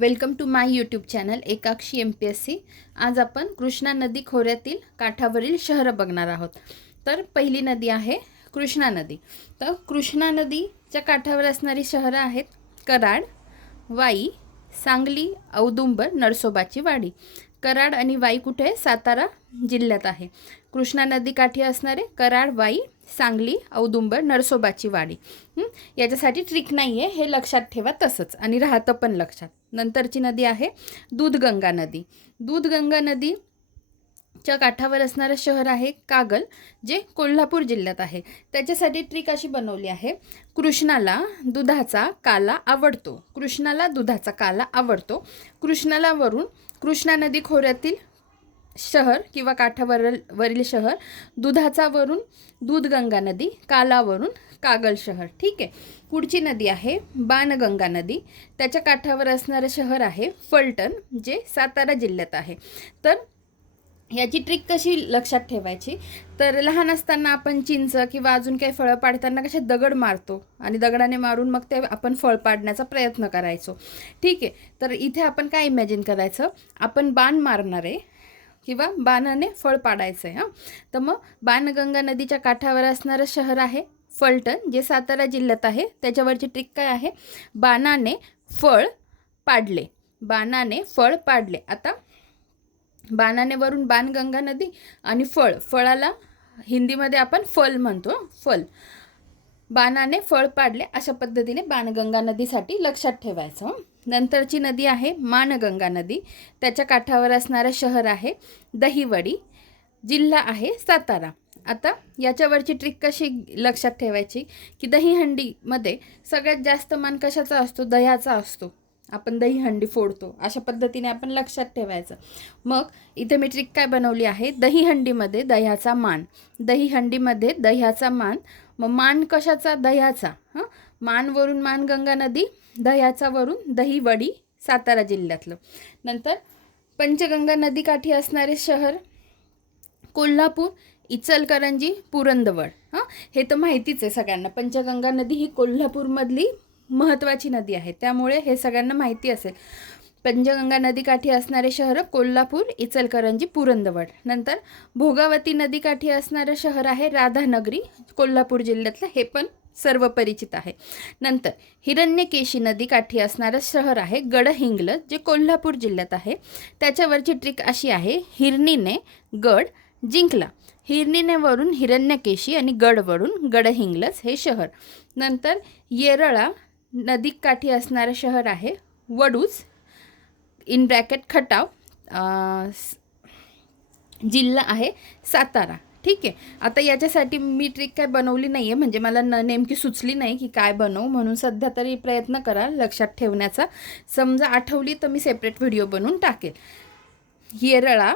Welcome to my YouTube channel Ekakshi M P S C आज आपण कृष्णा नदी खोऱ्यातील काठावरील शहरं बघणार आहोत. तर पहिली नदी आहे कृष्णा नदी. तर कृष्णा नदीच्या काठावर असणारी शहरं आहेत कराड वाई सांगली औदुंबर नरसोबाची वाडी. कराड आणि वाई कुठे? आहे सातारा जिल्ह्यात आहे. कृष्णा नदीकाठी असणारे कराड वाई सांगली औदुंबर नरसोबाची वाडी. याच्यासाठी ट्रिक नाही आहे हे लक्षात ठेवा तसंच. आणि राहतं पण लक्षात. नंतरची नदी आहे दूधगंगा नदी. दूधगंगा नदी च्या काठावर असणारं शहर आहे कागल जे कोल्हापूर जिल्ह्यात आहे. त्याच्यासाठी ट्रिक अशी बनवली आहे कृष्णाला दुधाचा काला आवडतो. कृष्णाला दुधाचा काला आवडतो. कृष्णाला वरून कृष्णा नदी खोऱ्यातील शहर किंवा काठावर वरील शहर दुधाचा वरून दूधगंगा नदी कालावरून कागल शहर. ठीक आहे? पुढची नदी आहे बाणगंगा नदी. त्याच्या काठावर असणारं शहर आहे फलटण जे सातारा जिल्ह्यात आहे. तर याची ट्रिक कशी लक्षात ठेवायची? तर लहान असताना आपण चिंच किंवा अजून काही फळं पाडताना कसे दगड मारतो आणि दगडाने मारून मग ते आपण फळ पाडण्याचा प्रयत्न करायचो. ठीक आहे? तर इथे आपण काय इमॅजिन करायचं? आपण बाण मारणार आहे किंवा बाणाने फळ पाडायचं आहे हां. तर मग बाणगंगा नदीच्या काठावर असणारं शहर आहे फलटण जे सातारा जिल्ह्यात आहे. त्याच्यावरची ट्रिक काय आहे? बाणाने फळ पाडले. बाणाने फळ पाडले. आता बाणाने वरून बाणगंगा नदी आणि फळ फळाला हिंदीमध्ये आपण फल म्हणतो फल. बाणाने फळ पाडले अशा पद्धतीने बाणगंगा नदीसाठी लक्षात ठेवायचं नंतरची नदी आहे मानगंगा नदी. त्याच्या काठावर असणारं शहर आहे दहिवडी. जिल्हा आहे सातारा. आता याच्यावरची ट्रिक कशी लक्षात ठेवायची? की दहीहंडीमध्ये सगळ्यात जास्त मान कशाचा असतो? दह्याचा असतो. आपण दहीहंडी फोडतो. अशा पद्धतीने आपण लक्षात ठेवायचं. मग इथे मी ट्रिक काय बनवली आहे? दहीहंडीमध्ये दह्याचा मान. दहीहंडीमध्ये दह्याचा मान मग मान कशाचा? दह्याचा. हां? मानवरून मानगंगा नदी दह्याचा वरून दहीवडी सातारा जिल्ह्यातलं. नंतर पंचगंगा नदीकाठी असणारे शहर कोल्हापूर इचलकरंजी पुरंदवड. हां? हे तर माहितीच आहे सगळ्यांना. पंचगंगा नदी ही कोल्हापूरमधली महत्त्वाची नदी आहे. त्यामुळे हे सगळ्यांना माहिती असेल. पंचगंगा नदीकाठी असणारे शहर कोल्हापूर इचलकरंजी पुरंदवड. नंतर भोगावती नदीकाठी असणारं शहर आहे राधानगरी. कोल्हापूर जिल्ह्यातलं हे पण सर्व परिचित आहे. नंतर हिरण्यकेशी नदीकाठी असणारं शहर आहे गडहिंग्लज जे कोल्हापूर जिल्ह्यात आहे. त्याच्यावरची ट्रिक अशी आहे हिरणीने गड जिंकला. हिरणीने वरून हिरण्यकेशी आणि गडवरून गडहिंग्लज हे शहर. नंतर येरळा नदीकाठी असणारं शहर आहे वडूज इन ब्रॅकेट खटाव स- जिल्हा आहे सातारा. ठीक आहे? आता याच्यासाठी मी ट्रिक काय बनवली नाही आहे म्हणजे मला न नेमकी सुचली नाही की काय बनवू म्हणून सध्या तरी प्रयत्न करा लक्षात ठेवण्याचा. समजा आठवली तर मी सेपरेट व्हिडिओ बनवून टाकेल. येरळा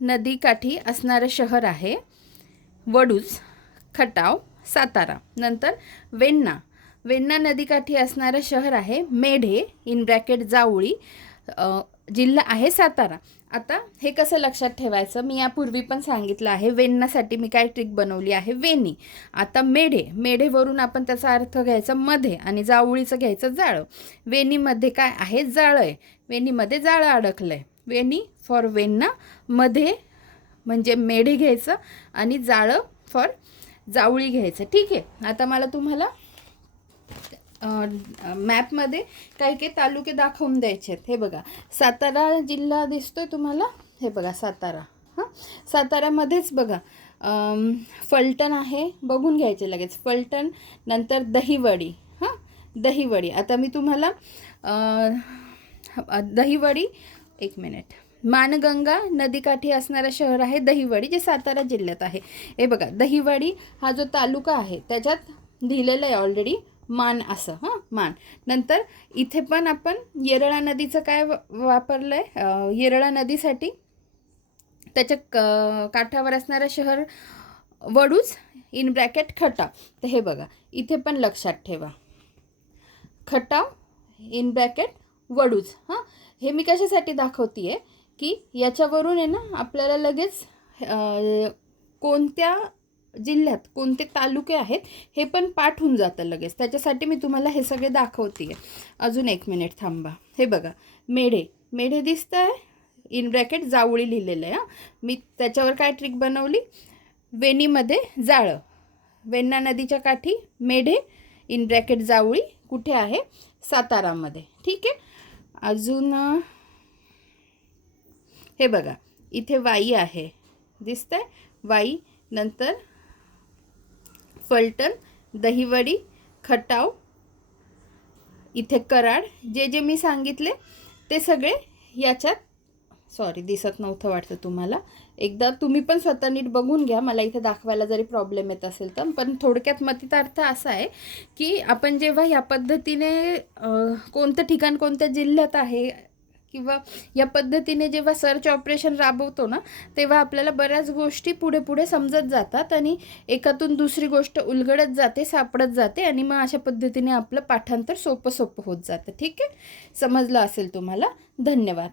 नदीकाठी असणारं शहर आहे वडूज खटाव सातारा. नंतर वेण्णा वेण्णा नदीकाठी असणारं शहर आहे मेढे इन ब्रॅकेट जावळी जिल्हा आहे सातारा. आता हे कसं लक्षात ठेवायचं? मी यापूर्वी पण सांगितलं आहे वेण्णासाठी मी काय ट्रिक बनवली आहे? वेणी. आता मेढे. मेढेवरून आपण त्याचा अर्थ घ्यायचा मध्ये आणि जावळीचं घ्यायचं जाळं. वेणीमध्ये काय आहे? जाळं आहे. वेणीमध्ये जाळं अडकलं आहे वेणी फॉर वेण्णा मध्ये म्हणजे मेढे घ्यायचं आणि जाळं फॉर जावळी घ्यायचं. ठीक आहे? आता मला तुम्हाला मॅपमध्ये काही काही तालुके दाखवून द्यायचे आहेत. हे बघा सातारा जिल्हा दिसतोय तुम्हाला? हे बघा सातारा. हां? साताऱ्यामध्येच बघा फलटण आहे. बघून घ्यायचे लगेच. फलटण नंतर दहीवडी. हां? दहीवडी. आता मी तुम्हाला दहीवडी एक मिनिट. मानगंगा नदीकाठी असणारं शहर आहे दहिवडी जे सातारा जिल्ह्यात आहे. हे बघा दहिवडी हा जो तालुका आहे त्याच्यात लिहिलेलं आहे ऑलरेडी मान असं हां मान. नंतर इथे पण आपण येरळा नदीचं काय वापरलं आहे येरळा नदीसाठी त्याच्या क काठावर असणारं शहर वडूज इन ब्रॅकेट खटाव. तर हे बघा इथे पण लक्षात ठेवा. खटाव इन ब्रॅकेट वडूज हां. हे मी कशासाठी दाखवते आहे की याच्यावरून आहे ना आपल्याला लगेच कोणत्या जिल्ह्यात कोणते तालुके आहेत हे पण पाठवून जातं लगेच. त्याच्यासाठी मी तुम्हाला हे सगळे दाखवते अजून एक मिनिट थांबा. हे बघा मेढे. मेढे दिसतं आहे इन ब्रॅकेट जावळी लिहिलेलं आहे हां. मी त्याच्यावर काय ट्रिक बनवली? वेणीमध्ये जाळं. वेण्णा नदीच्या काठी मेढे. इन ब्रॅकेट जावळी कुठे आहे? सातारामध्ये. ठीक आहे? अजून हे बघा इथे वाई आहे. दिसतंय? वाई नंतर पलटण दहीवडी खटाव इथे कराड जे जे मी सांगितले ते सगळे याच्यात सॉरी दिसत नव्हतं वाटतं तुम्हाला. एकदा तुम्ही पण स्वतः नीट बघून घ्या मला इथे दाखवायला जरी प्रॉब्लेम येत असेल तर. पण थोडक्यात मतीचा अर्थ असा आहे की आपण जेव्हा ह्या पद्धतीने कोणतं ठिकाण कोणत्या जिल्ह्यात आहे किंवा या पद्धतीने जेव्हा सर्च ऑपरेशन राबवतो ना तेव्हा आपल्याला बऱ्याच गोष्टी पुढे पुढे समजत जातात आणि एकातून दुसरी गोष्ट उलगडत जाते सापडत जाते आणि मग अशा पद्धतीने आपलं पाठांतर सोपं सोपं होत जातं. ठीक आहे? समजलं असेल तुम्हाला? धन्यवाद.